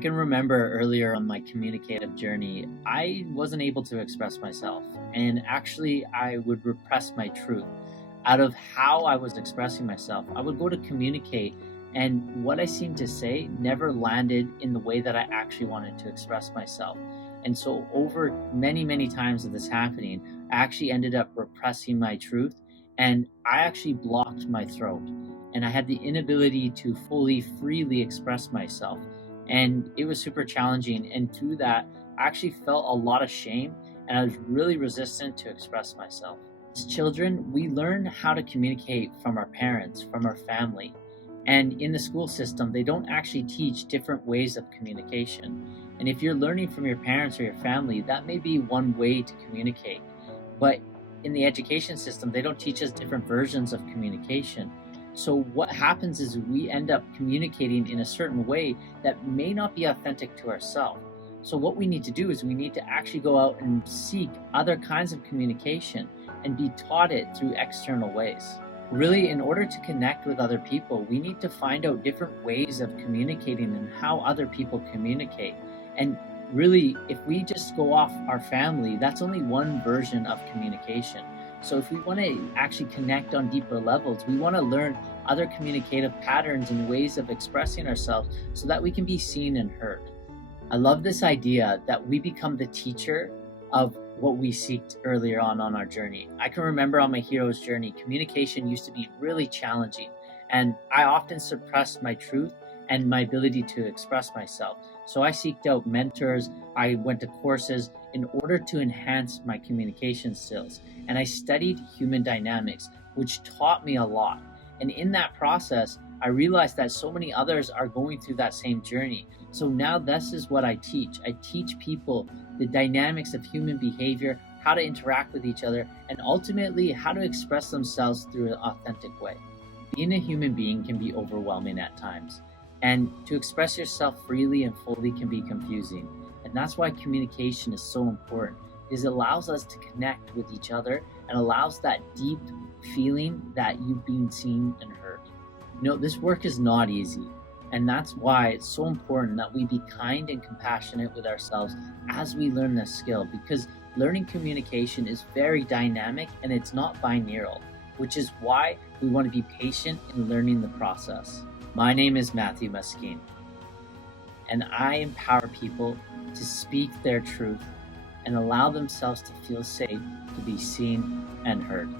can remember earlier on my communicative journey, I wasn't able to express myself. And actually, I would repress my truth. Out of how I was expressing myself, I would go to communicate, and what I seemed to say never landed in the way that I actually wanted to express myself. And so, over many, many times of this happening, I actually ended up repressing my truth, and I actually blocked my throat. And I had the inability to fully, freely express myself, and it was super challenging. And through that, I actually felt a lot of shame, and I was really resistant to express myself. As children, we learn how to communicate from our parents, from our family. And in the school system, they don't actually teach different ways of communication. And if you're learning from your parents or your family, that may be one way to communicate. But in the education system, they don't teach us different versions of communication. So what happens is we end up communicating in a certain way that may not be authentic to ourselves. So what we need to do is we need to actually go out and seek other kinds of communication and be taught it through external ways. Really, in order to connect with other people, we need to find out different ways of communicating and how other people communicate. And really, if we just go off our family, that's only one version of communication. So if we want to actually connect on deeper levels, we want to learn other communicative patterns and ways of expressing ourselves so that we can be seen and heard. I love this idea that we become the teacher of what we seeked earlier on our journey. I can remember on my hero's journey, communication used to be really challenging, and I often suppressed my truth and my ability to express myself. So I seeked out mentors, I went to courses in order to enhance my communication skills, and I studied human dynamics, which taught me a lot. And in that process, I realized that so many others are going through that same journey. So now this is what I teach. I teach people the dynamics of human behavior, how to interact with each other, and ultimately how to express themselves through an authentic way. Being a human being can be overwhelming at times, and to express yourself freely and fully can be confusing. And that's why communication is so important, because it allows us to connect with each other and allows that deep feeling that you've been seen and heard. This work is not easy. And that's why it's so important that we be kind and compassionate with ourselves as we learn this skill, because learning communication is very dynamic and it's not binaural, which is why we want to be patient in learning the process. My name is Mathew Muskeyn, and I empower people to speak their truth and allow themselves to feel safe, to be seen and heard.